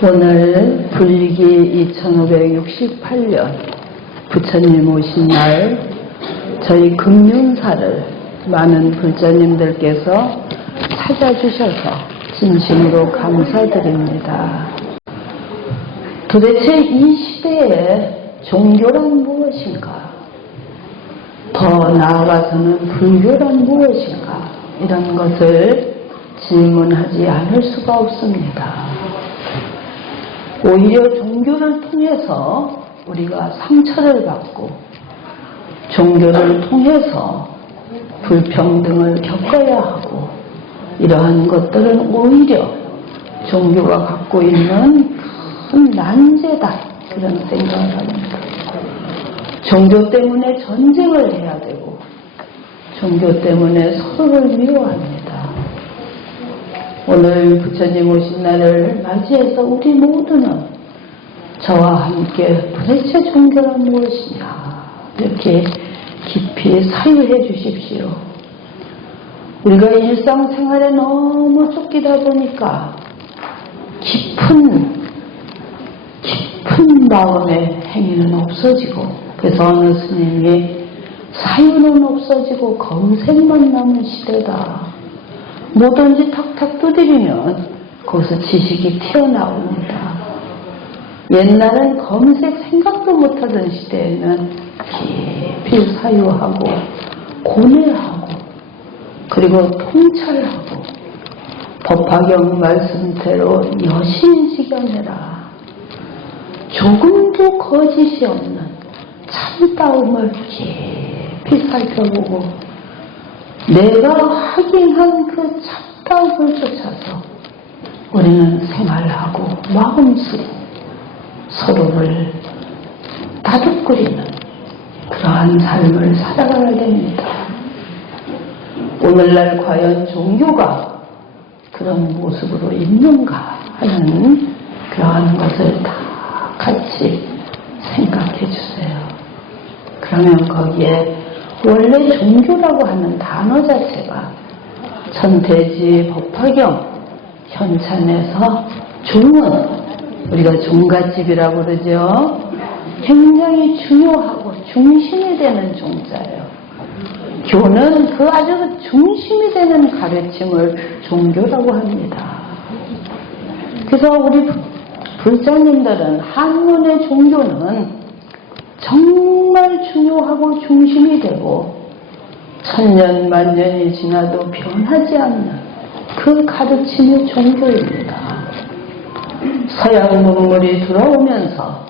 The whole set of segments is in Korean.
오늘 불기 2568년 부처님 오신 날 저희 금륜사를 많은 불자님들께서 찾아주셔서 진심으로 감사드립니다. 도대체 이 시대에 종교란 무엇인가? 더 나아가서는 불교란 무엇인가? 이런 것을 질문하지 않을 수가 없습니다. 오히려 종교를 통해서 우리가 상처를 받고 종교를 통해서 불평등을 겪어야 하고 이러한 것들은 오히려 종교가 갖고 있는 큰 난제다 그런 생각을 합니다. 종교 때문에 전쟁을 해야 되고 종교 때문에 서로를 미워합니다. 오늘 부처님 오신 날을 맞이해서 우리 모두는 저와 함께 도대체 종교란 무엇이냐 이렇게 깊이 사유해 주십시오. 우리가 일상생활에 너무 쫓기다 보니까 깊은 깊은 마음의 행위는 없어지고 그래서 어느 스님이 사유는 없어지고 검색만 남은 시대다. 뭐든지 탁탁 두드리면 거기서 지식이 튀어나옵니다. 옛날엔 검색 생각도 못하던 시대에는 깊이 사유하고 고뇌하고 그리고 통찰하고 법화경 말씀대로 여신시견해라. 조금도 거짓이 없는 참다움을 깊이 살펴보고 내가 확인한 그 참다움을 쫓아서 우리는 생활하고 마음속 서로를 다독거리는 그러한 삶을 살아가야 됩니다. 오늘날 과연 종교가 그런 모습으로 있는가 하는 그러한 것을 다 같이 생각해 주세요. 그러면 거기에 원래 종교라고 하는 단어 자체가 천태지 법화경 현찬에서 종은 우리가 종갓집이라고 그러죠. 굉장히 중요하고 중심이 되는 종자예요. 교는 그 아주 중심이 되는 가르침을 종교라고 합니다. 그래서 우리 불자님들은 한문의 종교는 정말 중요하고 중심이 되고 천년 만년이 지나도 변하지 않는 그 가르침의 종교입니다. 서양 문물이 들어오면서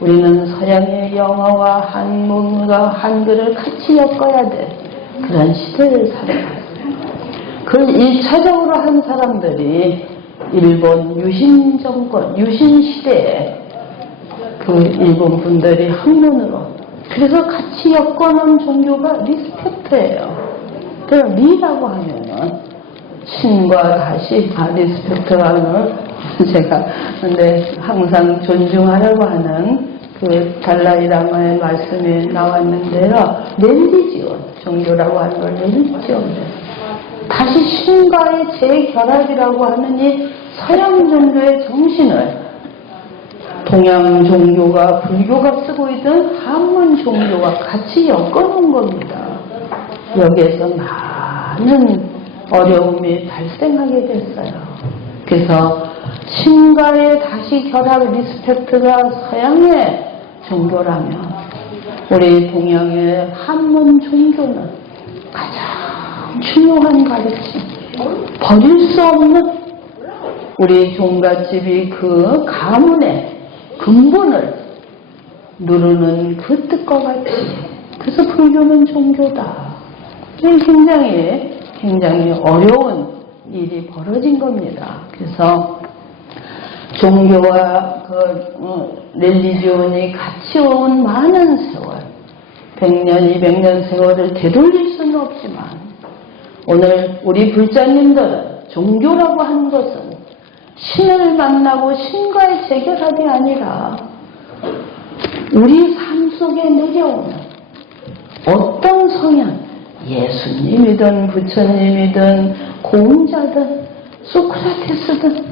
우리는 서양의 영어와 한문과 한글을 같이 엮어야 돼. 그런 시대를 살아갔어요. 그걸 1차적으로 한 사람들이 일본 유신 정권, 유신 시대에 그 일본 분들이 학문으로 그래서 같이 엮어놓은 종교가 리스펙트예요. 그 리라고 하면은 신과 다시 아 리스펙트라는 제가 근데 항상 존중하라고 하는 그 달라이라마의 말씀이 나왔는데요. 렐리지온 종교라고 하는 걸 렐리지온 다시 신과의 재결합이라고 하는 이 서양 종교의 정신을 동양 종교가 불교가 쓰고 있던 한문 종교와 같이 엮어놓은 겁니다. 여기에서 많은 어려움이 발생하게 됐어요. 그래서 신과의 다시 결합 리스펙트가 서양의 종교라면 우리 동양의 한문 종교는 가장 중요한 가르침 버릴 수 없는 우리 종갓집이 그 가문의 근본을 누르는 그 뜻과 같이 그래서 불교는 종교다. 굉장히 굉장히 어려운 일이 벌어진 겁니다. 그래서 종교와 그 어, 렐리지온이 같이 온 많은 세월, 100년, 200년 세월을 되돌릴 수는 없지만 오늘 우리 불자님들은 종교라고 하는 것은 신을 만나고 신과의 재결합이 아니라 우리 삶 속에 내려오는 어떤 성향, 예수님이든 부처님이든 공자든 소크라테스든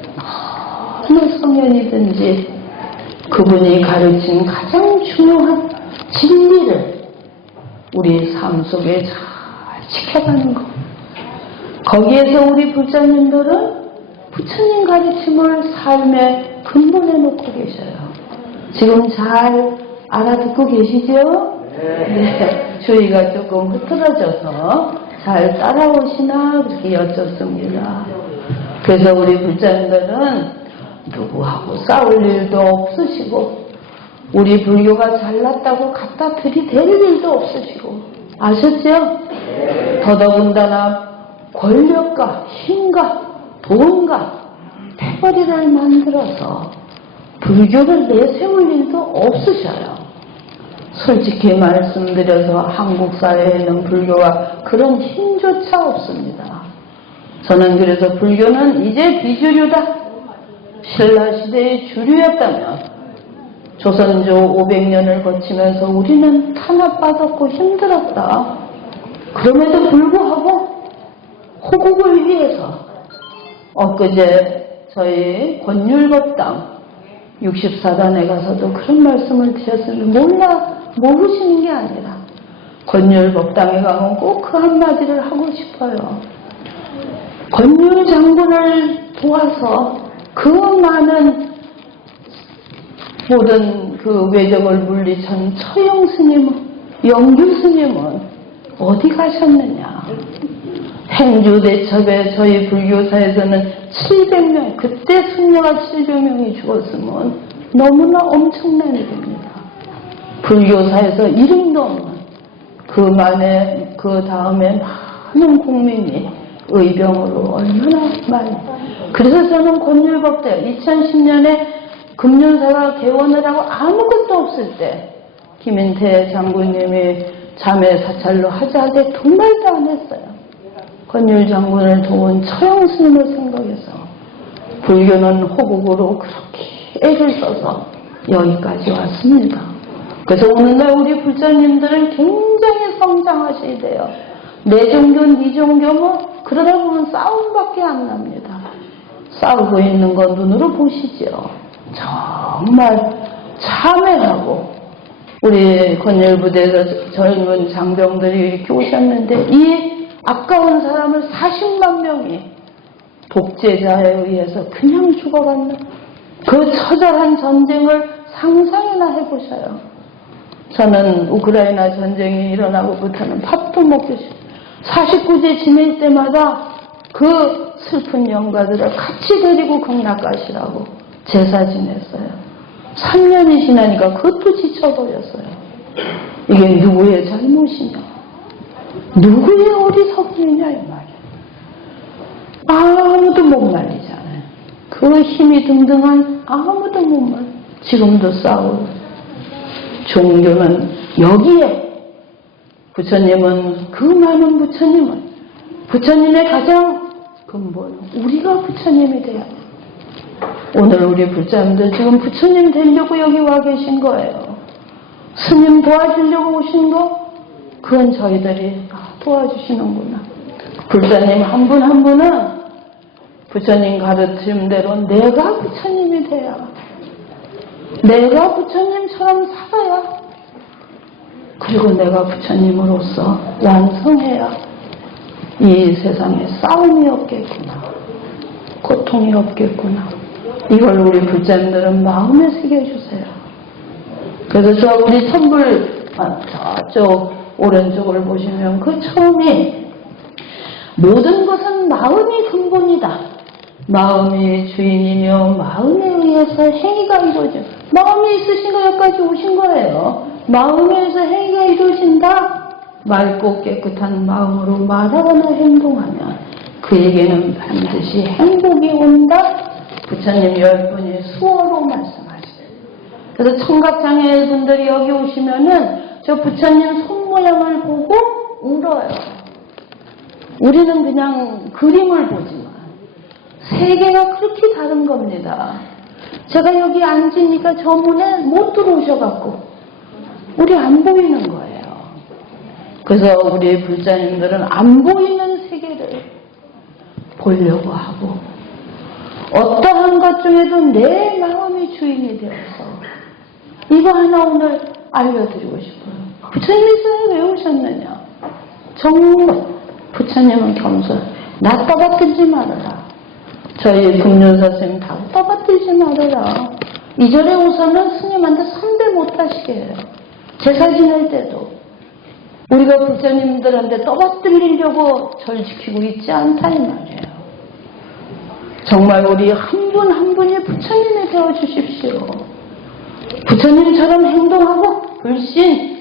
어느 성현이든지 그분이 가르친 가장 중요한 진리를 우리 삶 속에 잘 지켜가는 것. 거기에서 우리 불자님들은 부처님 가르침을 삶의 근본에 놓고 계셔요. 지금 잘 알아듣고 계시죠? 네. 주의가 조금 흐트러져서 잘 따라오시나 그렇게 여쭙습니다. 그래서 우리 불자님들은 누구하고 싸울 일도 없으시고 우리 불교가 잘났다고 갖다 들이댈 일도 없으시고 아셨죠? 더더군다나 권력과 힘과 돈과 패거리를 만들어서 불교를 내세울 일도 없으셔요. 솔직히 말씀드려서 한국 사회에는 불교가 그런 힘조차 없습니다. 저는 그래서 불교는 이제 비주류다. 신라시대의 주류였다면 조선조 500년을 거치면서 우리는 탄압받았고 힘들었다. 그럼에도 불구하고 호국을 위해서 엊그제 저희 권율법당 64단에 가서도 그런 말씀을 드렸는데 몰라 모르시는 게 아니라 권율법당에 가면 꼭 그 한마디를 하고 싶어요. 권율 장군을 도와서 그 많은 모든 그 외적을 물리친 처영 스님은 영규 스님은 어디 가셨느냐? 행주대첩에 저희 불교사에서는 700명, 그때 승려가 700명이 죽었으면 너무나 엄청난 일입니다. 불교사에서 이름도 없는 그 만에 그 다음에 많은 국민이 의병으로 얼마나 많이 그래서 저는 권율법대 2010년에 금륜사가 개원을 하고 아무것도 없을 때 김인태 장군님이 자매 사찰로 하자 하되 두 말도 안 했어요. 권율 장군을 도운 처형 스님을 생각해서 불교는 호국으로 그렇게 애를 써서 여기까지 왔습니다. 그래서 오늘날 우리 불자님들은 굉장히 성장하셔야 돼요. 내 종교, 네 종교 뭐 그러다 보면 싸움밖에 안 납니다. 싸우고 있는 거 눈으로 보시죠. 정말 참회하고 우리 권율부대에서 젊은 장병들이 이렇게 오셨는데 이 아까운 사람을 40만 명이 독재자에 의해서 그냥 죽어갔나? 그 처절한 전쟁을 상상이나 해보셔요. 저는 우크라이나 전쟁이 일어나고부터는 밥도 먹기 싫어요. 49제 지낼 때마다 그 슬픈 영가들을 같이 데리고 극락가시라고 제사 지냈어요. 3년이 지나니까 그것도 지쳐버렸어요. 이게 누구의 잘못이냐? 누구의 어리석음이냐 이 말이에요. 아무도 못 말리잖아요. 그 힘이 등등한 아무도 못 말. 지금도 싸우고 종교는 여기에 부처님은 그 많은 부처님은 부처님의 가장 근본 우리가 부처님이 돼야 돼. 오늘 우리 불자님들 지금 부처님 되려고 여기 와 계신 거예요. 스님 도와주려고 오신 거 그건 저희들이 아, 도와주시는구나. 불자님 한분한 분은 부처님 가르침대로 내가 부처님이 돼야 내가 부처님처럼 살아야 그리고 내가 부처님으로서 완성해야 이 세상에 싸움이 없겠구나. 고통이 없겠구나. 이걸 우리 불자님들은 마음에 새겨주세요. 그래서 저 우리 천불 아, 저쪽 오른쪽을 보시면 그 처음이 모든 것은 마음이 근본이다. 마음이 주인이며 마음에 의해서 행위가 이루어져. 마음이 있으신가 여기까지 오신 거예요. 마음에 의해서 행위가 이루어진다. 맑고 깨끗한 마음으로 말하거나 행동하면 그에게는 반드시 행복이 온다. 부처님 열 분이 수어로 말씀하시죠. 그래서 청각장애 분들이 여기 오시면은 저 부처님 손 모양을 보고 울어요. 우리는 그냥 그림을 보지만 세계가 그렇게 다른 겁니다. 제가 여기 앉으니까 저 문에 못 들어오셔갖고 우리 안 보이는 거예요. 그래서 우리 불자님들은 안 보이는 세계를 보려고 하고 어떠한 것 중에도 내 마음이 주인이 되어서 이거 하나 오늘 알려드리고 싶어요. 부처님이 왜 오셨느냐? 정말 부처님은 겸손. 나 떠받들지 말아라. 저희 금륜사 스님 다 떠받들지 말아라. 이절에 오서는 스님한테 선배 못하시게 해요. 제사 지낼 때도 우리가 부처님들한테 떠받들리려고 절 지키고 있지 않다 이 말이에요. 정말 우리 한 분한 분이 부처님이 되어 주십시오. 부처님처럼 행동하고 불신,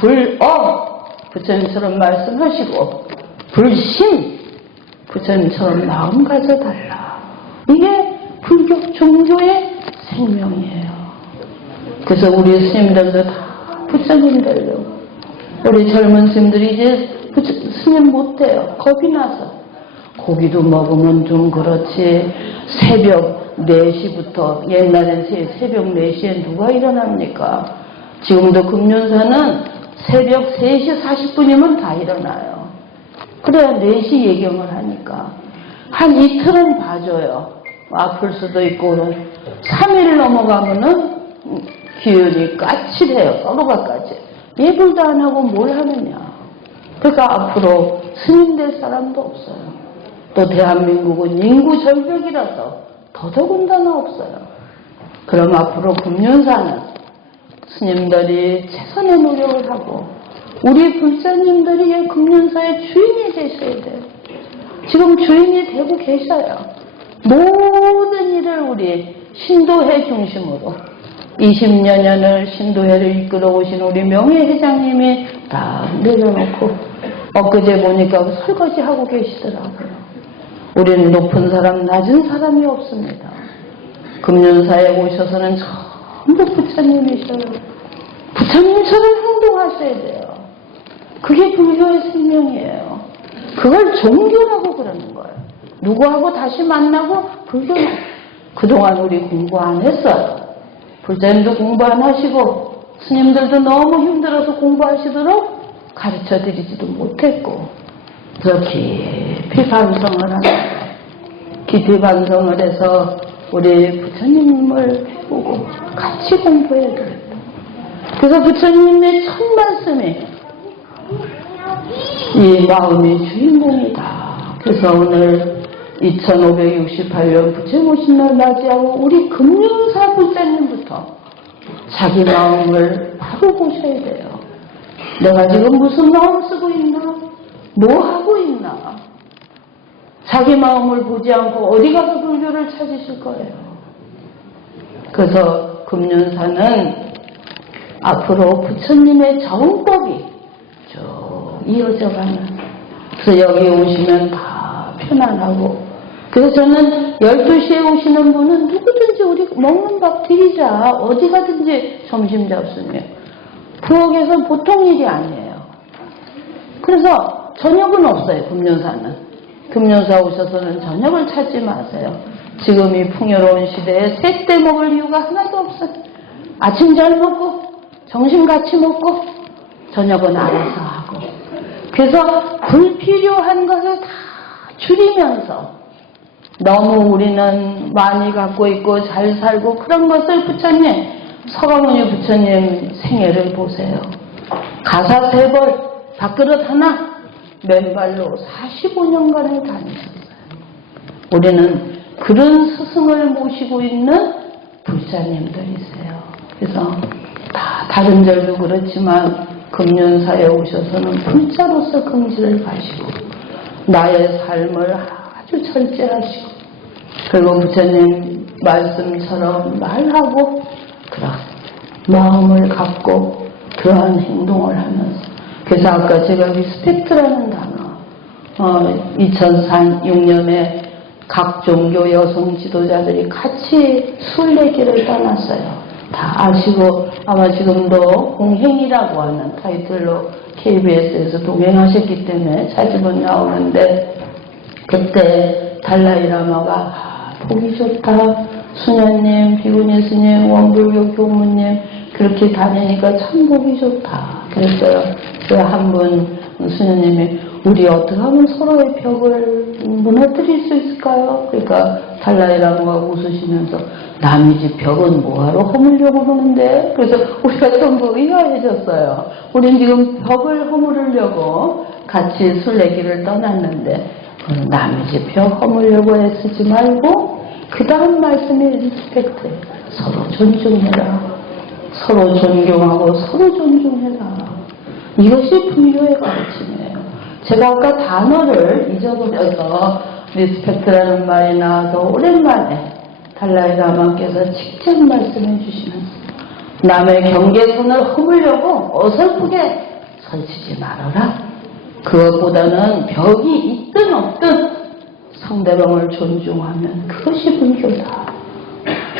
불어 부처님처럼 말씀하시고 불심 부처님처럼 마음 가져달라. 이게 불교 종교의 생명이에요. 그래서 우리 스님들도 다 부처님 되려고 우리 젊은 스님들이 이제 부처, 스님 못 돼요. 겁이 나서 고기도 먹으면 좀 그렇지 새벽 4시부터 옛날엔 새- 새벽 4시에 누가 일어납니까? 지금도 금륜사는 새벽 3시 40분이면 다 일어나요. 그래야 4시 예경을 하니까 한 이틀은 봐줘요. 아플 수도 있고 3일 넘어가면은 기운이 까칠해요. 서로가까지. 예불도 안 하고 뭘 하느냐. 그러니까 앞으로 스님 될 사람도 없어요. 또 대한민국은 인구 절벽이라서 더더군다나 없어요. 그럼 앞으로 금륜사는 스님들이 최선의 노력을 하고 우리 불사님들이 이 금륜사의 주인이 되셔야 돼요. 지금 주인이 되고 계셔요. 모든 일을 우리 신도회 중심으로 20여년을 신도회를 이끌어 오신 우리 명예회장님이 다 내려놓고 엊그제 보니까 설거지 하고 계시더라고요. 우리는 높은 사람, 낮은 사람이 없습니다. 금륜사에 오셔서는 전부 부처님이셔요. 부처님처럼 행동하셔야 돼요. 그게 불교의 생명이에요. 그걸 종교라고 그러는 거예요. 누구하고 다시 만나고 불교는 그동안 우리 공부 안 했어요. 불자님도 공부 안 하시고 스님들도 너무 힘들어서 공부하시도록 가르쳐 드리지도 못했고 깊이 반성을 하는 반성을 해서 우리 부처님을 배우고 같이 공부해야 되겠다. 그래서 부처님의 첫 말씀이 이 마음이 주인공이다. 그래서 오늘 2568년 부처모신 날 맞이하고 우리 금융사 불자님부터 자기 마음을 바로 보셔야 돼요. 내가 지금 무슨 마음 쓰고 있나? 뭐 하고 있나? 자기 마음을 보지 않고 어디 가서 불교를 찾으실 거예요. 그래서 금륜사는 앞으로 부처님의 정법이 쭉 이어져 가는 그래서 여기 오시면 다 편안하고 그래서 저는 12시에 오시는 분은 누구든지 우리 먹는 밥 드리자. 어디 가든지 점심 잡수면. 부엌에서 보통 일이 아니에요. 그래서 저녁은 없어요 금년사는 금년사 오셔서는 저녁을 찾지 마세요 지금 이 풍요로운 시대에 셋대 먹을 이유가 하나도 없어요 아침 잘 먹고 점심 같이 먹고 저녁은 알아서 하고 그래서 불필요한 것을 다 줄이면서 너무 우리는 많이 갖고 있고 잘 살고 그런 것을 부처님 서가모니 부처님 생애를 보세요. 가사 세 벌 밥그릇 하나 맨발로 45년간을 다니셨어요. 우리는 그런 스승을 모시고 있는 불자님들이세요. 그래서 다 다른 절도 그렇지만 금년사에 오셔서는 불자로서 긍지를 가시고 나의 삶을 아주 철저하시고 그리고 부처님 말씀처럼 말하고 그런 마음을 갖고 그러한 행동을 하면서 그래서 아까 제가 리스펙트라는 단어 어, 2006년에 각 종교 여성 지도자들이 같이 순례길을 떠났어요. 다 아시고 아마 지금도 공행이라고 하는 타이틀로 KBS에서 동행하셨기 때문에 자주은 나오는데 그때 달라이라마가 아, 보기 좋다 수녀님, 비구니 스님, 원불교 교무님 그렇게 다니니까 참 보기 좋다 그랬어요. 그한분 수녀님이 우리 어떻게 하면 서로의 벽을 무너뜨릴 수 있을까요? 그러니까 달라이라마가 웃으시면서 남의 집 벽은 뭐하러 허물려고 그러는데 그래서 우리가 전부 의아해졌어요. 우린 지금 벽을 허물으려고 같이 술래길을 떠났는데 그 남의 집 벽 허물려고 애쓰지 말고 그 다음 말씀이 리스펙트 서로 존중해라. 서로 존경하고 서로 존중해라. 이것이 불교의 가르침이에요. 제가 아까 단어를 잊어버려서 리스펙트라는 말이 나와서 오랜만에 달라이 라마께서 직접 말씀해 주시면서 남의 경계선을 허물려고 어설프게 설치지 말아라. 그것보다는 벽이 있든 없든 상대방을 존중하면 그것이 불교다.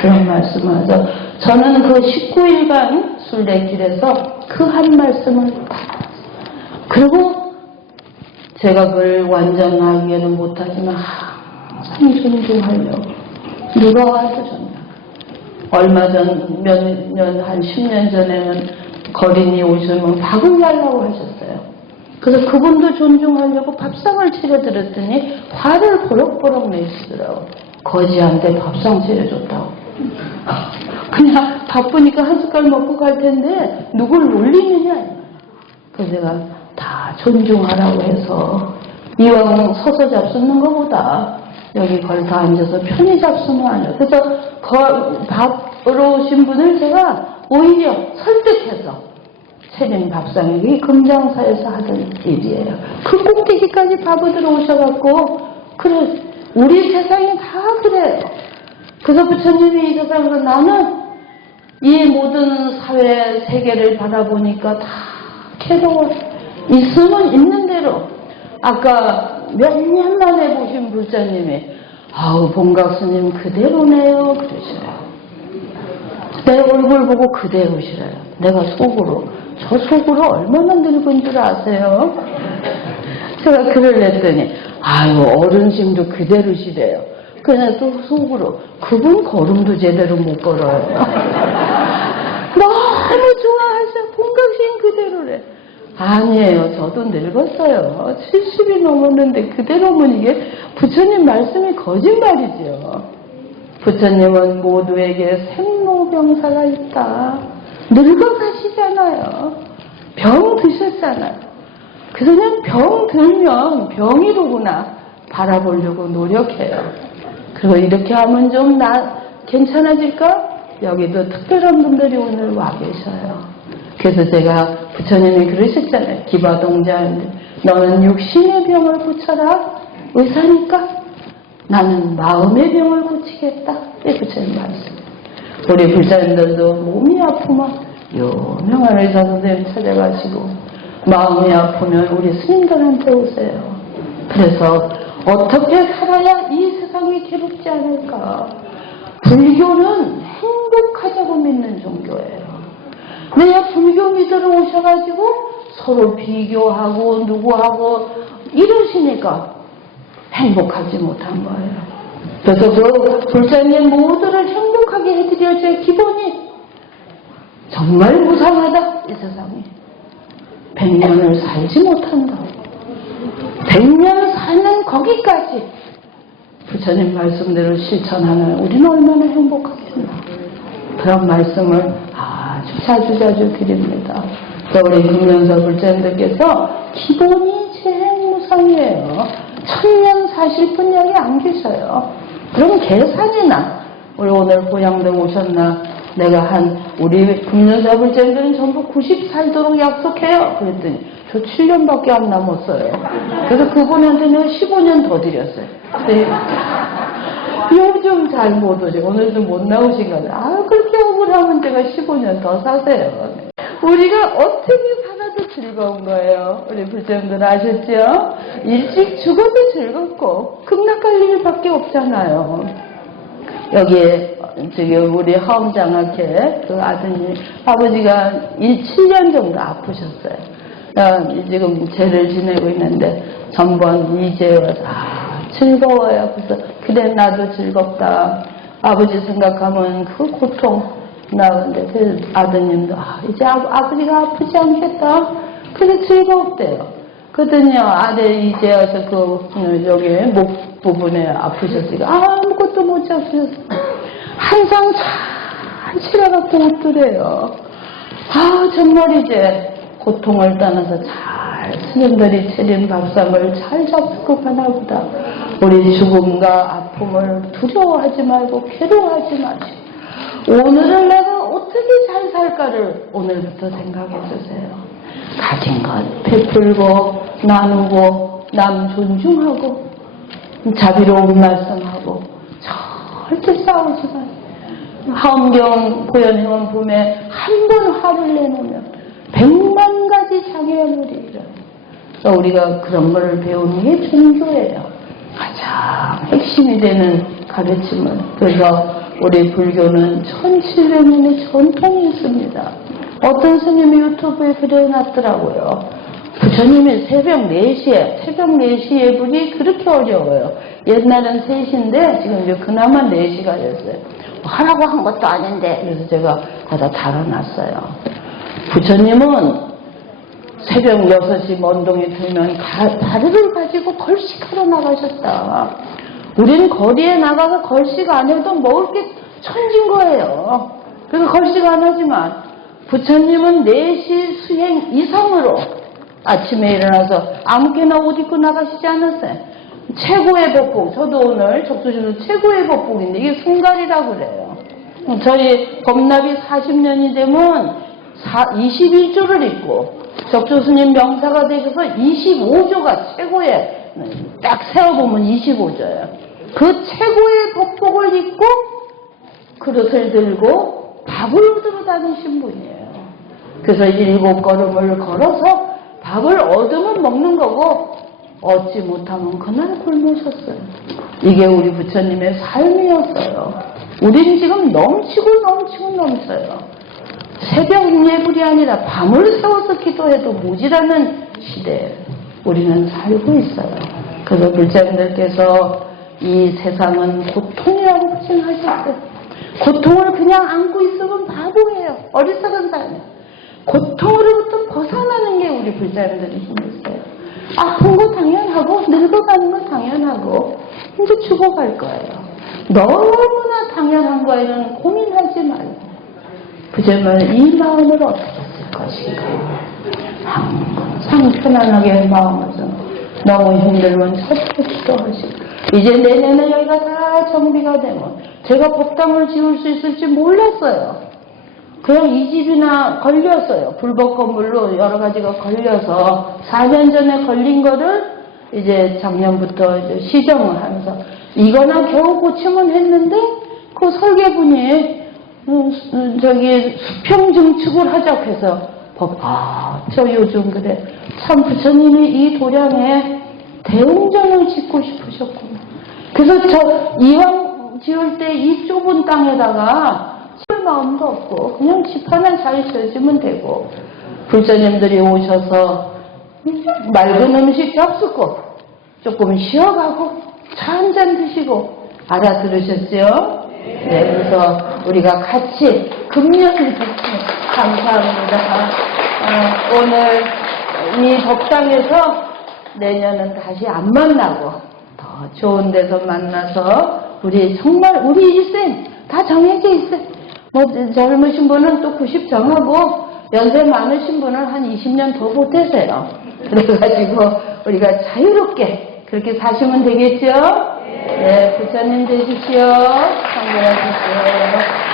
그런 말씀을 하죠. 저는 그 19일간 순례길에서 그 한 말씀을. 그리고 제가 그걸 완전하기에는 못하지만 항상 존중하려고 누가 와도 존중. 얼마 전, 몇 년, 한 10년 전에는 거린이 오시면 밥을 달라고 하셨어요. 그래서 그분도 존중하려고 밥상을 차려드렸더니 화를 버럭버럭 내시더라고. 거지한테 밥상 차려줬다고. 그냥 바쁘니까 한 숟갈 먹고 갈 텐데 누굴 놀리느냐. 그래서 제가 다 존중하라고 해서 이왕 서서 잡수는 것보다 여기 걸터 앉아서 편히 잡수면 안 돼요. 그래서 거- 밥으로 오신 분을 제가 오히려 설득해서 차린 밥상이 금장사에서 하던 일이에요. 그 꼭대기까지 밥을 들어오셔갖고 그래 우리 세상이 다 그래요. 그래서 부처님이 이 세상에서 나는 이 모든 사회 세계를 바라보니까 다 괴로워. 있으면 있는 대로. 아까 몇 년 만에 보신 불자님이 아우 본각 스님 그대로네요 그러시래요. 내 얼굴 보고 그대로시래요. 내가 속으로 저 속으로 얼마나 늙은 줄 아세요? 제가 글을 냈더니 아유 어른심도 그대로시래요. 그냥 또 속으로 그분 걸음도 제대로 못 걸어요. 너무 좋아하셔. 본각신 그대로래. 아니에요. 저도 늙었어요. 70이 넘었는데 그대로면 이게 부처님 말씀이 거짓말이죠. 부처님은 모두에게 생로병사가 있다. 늙어가시잖아요. 병 드셨잖아요. 그래서 그냥 병 들면 병이로구나 바라보려고 노력해요. 그리고 이렇게 하면 좀 나, 괜찮아질까? 여기도 특별한 분들이 오늘 와 계셔요. 그래서 제가 부처님이 그러셨잖아요. 기바동자한테 너는 육신의 병을 고쳐라. 의사니까 나는 마음의 병을 고치겠다. 이 부처님 말씀. 우리 불자님들도 몸이 아프면 유명한 의사 선생님 찾아가시고 마음이 아프면 우리 스님들한테 오세요. 그래서 어떻게 살아야 이 세상이 괴롭지 않을까? 불교는 행복하자고 믿는 종교예요. 내가 불교 믿으러 오셔가지고 서로 비교하고 누구하고 이러시니까 행복하지 못한 거예요. 그래서 그 불자님 모두를 행복하게 해드려야 기본이 정말 무상하다 이 세상이. 백년을 살지 못한다. 백년 사는 거기까지 부처님 말씀대로 실천하면 우리는 얼마나 행복하겠나. 그런 말씀을 아주 자주 자주 드립니다. 또 우리 금년사 불자님들께서 기본이 제일 무상이에요. 천년 사실 분 여기 안 계셔요. 그럼 계산이나 우리 오늘 고향도 오셨나 내가 한 우리 금년사 불자님들은 전부 90 살도록 약속해요. 그랬더니 저 7년밖에 안 남았어요. 그래서 그분한테 내가 15년 더 드렸어요. 네. 요즘 잘 못 오죠. 오늘도 못 나오신 거죠. 아, 그렇게 억울하면 제가 15년 더 사세요. 우리가 어떻게 살아도 즐거운 거예요. 우리 불자님들 아셨죠? 일찍 죽어도 즐겁고, 극락갈 일밖에 없잖아요. 여기에, 저기, 우리 하엄장학회 그 아드님, 아버지가 1, 7년 정도 아프셨어요. 어, 지금 죄를 지내고 있는데, 전번 이제 와서, 아, 즐거워요. 그래서, 그래, 나도 즐겁다. 아버지 생각하면 그 고통, 나는데, 그 아드님도, 아, 이제 아, 버지가 아프지 않겠다. 그래, 즐겁대요. 그랬더니 아들 이제 와서 그, 음, 여기 목 부분에 아프셨으니까, 아무것도 것도 못 잡으셨어요. 항상 잘 치러갖고 웃더래요. 아, 정말 이제 고통을 떠나서 잘 스님들이 차린 밥상을 잘 잡수고 가나 보다. 우리 죽음과 아픔을 두려워하지 말고 괴로워하지 마시고 오늘을 내가 어떻게 잘 살까를 오늘부터 생각해 주세요. 가진 것 베풀고 나누고 남 존중하고 자비로운 말씀하고 절대 싸우지 마세요. 하엄경 보현행원 봄에 한 번 화를 내놓으면 백만 가지 장애물이. 그래서 우리가 그런 거를 배우는 게 종교예요. 가장 핵심이 되는 가르침을. 그래서 우리 불교는 1700년의 전통이 있습니다. 어떤 스님이 유튜브에 그려놨더라고요. 부처님이 새벽 4시에, 새벽 4시에 불이 그렇게 어려워요. 옛날엔 3시인데 지금 이제 그나마 4시가 됐어요. 뭐 하라고 한 것도 아닌데. 그래서 제가 거기다 달아놨어요. 부처님은 새벽 6시 먼동이 들면 가- 다리를 가지고 걸식하러 나가셨다. 우리는 거리에 나가서 걸식 안 해도 먹을 게 천진 거예요. 그래서 걸식 안 하지만 부처님은 4시 수행 이상으로 아침에 일어나서 아무개나 옷 입고 나가시지 않았어요. 최고의 법복. 저도 오늘 적수시도 최고의 법복인데 이게 승갈이라고 그래요. 저희 법납이 40년이 되면 21조를 입고 적조스님 명사가 되셔서 25조가 최고의 딱 세어보면 25조예요. 그 최고의 법복을 입고 그릇을 들고 밥을 얻으러 다니신 분이에요. 그래서 일곱 걸음을 걸어서 밥을 얻으면 먹는 거고 얻지 못하면 그날 굶으셨어요. 이게 우리 부처님의 삶이었어요. 우린 지금 넘치고 넘치고 넘쳐요. 새벽 예불이 아니라 밤을 새워서 기도해도 모자라는 시대에 우리는 살고 있어요. 그래서 불자님들께서 이 세상은 고통이라고 표현하셨어요. 고통을 그냥 안고 있으면 바보예요. 어리석은 사람이에요. 고통으로부터 벗어나는 게 우리 불자님들의 힘이었어요. 아픈 거 당연하고 늙어가는 건 당연하고 이제 죽어갈 거예요. 너무나 당연한 거에는 고민하지 말고 부처님은 이 마음을 어떻게 쓸 것인가 항상 편안하게 마음에서 너무 힘들면 첫째 기도하시고 이제 내년에 여기가 다 정비가 되면 제가 법당을 지을 수 있을지 몰랐어요. 그냥 이 집이나 걸렸어요. 불법 건물로 여러 가지가 걸려서 4년 전에 걸린 거를 이제 작년부터 이제 시정을 하면서 이거나 겨우 고치면 했는데 그 설계분이 음, 음, 저기 수평 증축을 하자고 해서 법, 아, 저 요즘 그래. 참 부처님이 이 도량에 대웅전을 짓고 싶으셨구나. 그래서 저 이왕 지을 때 이 좁은 땅에다가 할 마음도 없고 그냥 집 하나 잘 지어주면 되고 불자님들이 오셔서 맑은 음식 잡수고 조금 쉬어가고 차 한 잔 드시고 알아들으셨죠? 네, 그래서 우리가 같이 금년을 감사합니다. 어, 오늘 이 법당에서 내년은 다시 안 만나고 더 좋은 데서 만나서 우리 정말 우리 일생 다 정해져 있어요. 뭐 젊으신 분은 또 90 정하고 연세 많으신 분은 한 20년 더 보태세요. 그래가지고 우리가 자유롭게 그렇게 사시면 되겠죠? 네, 부처님 되십시오. 성불하십시오.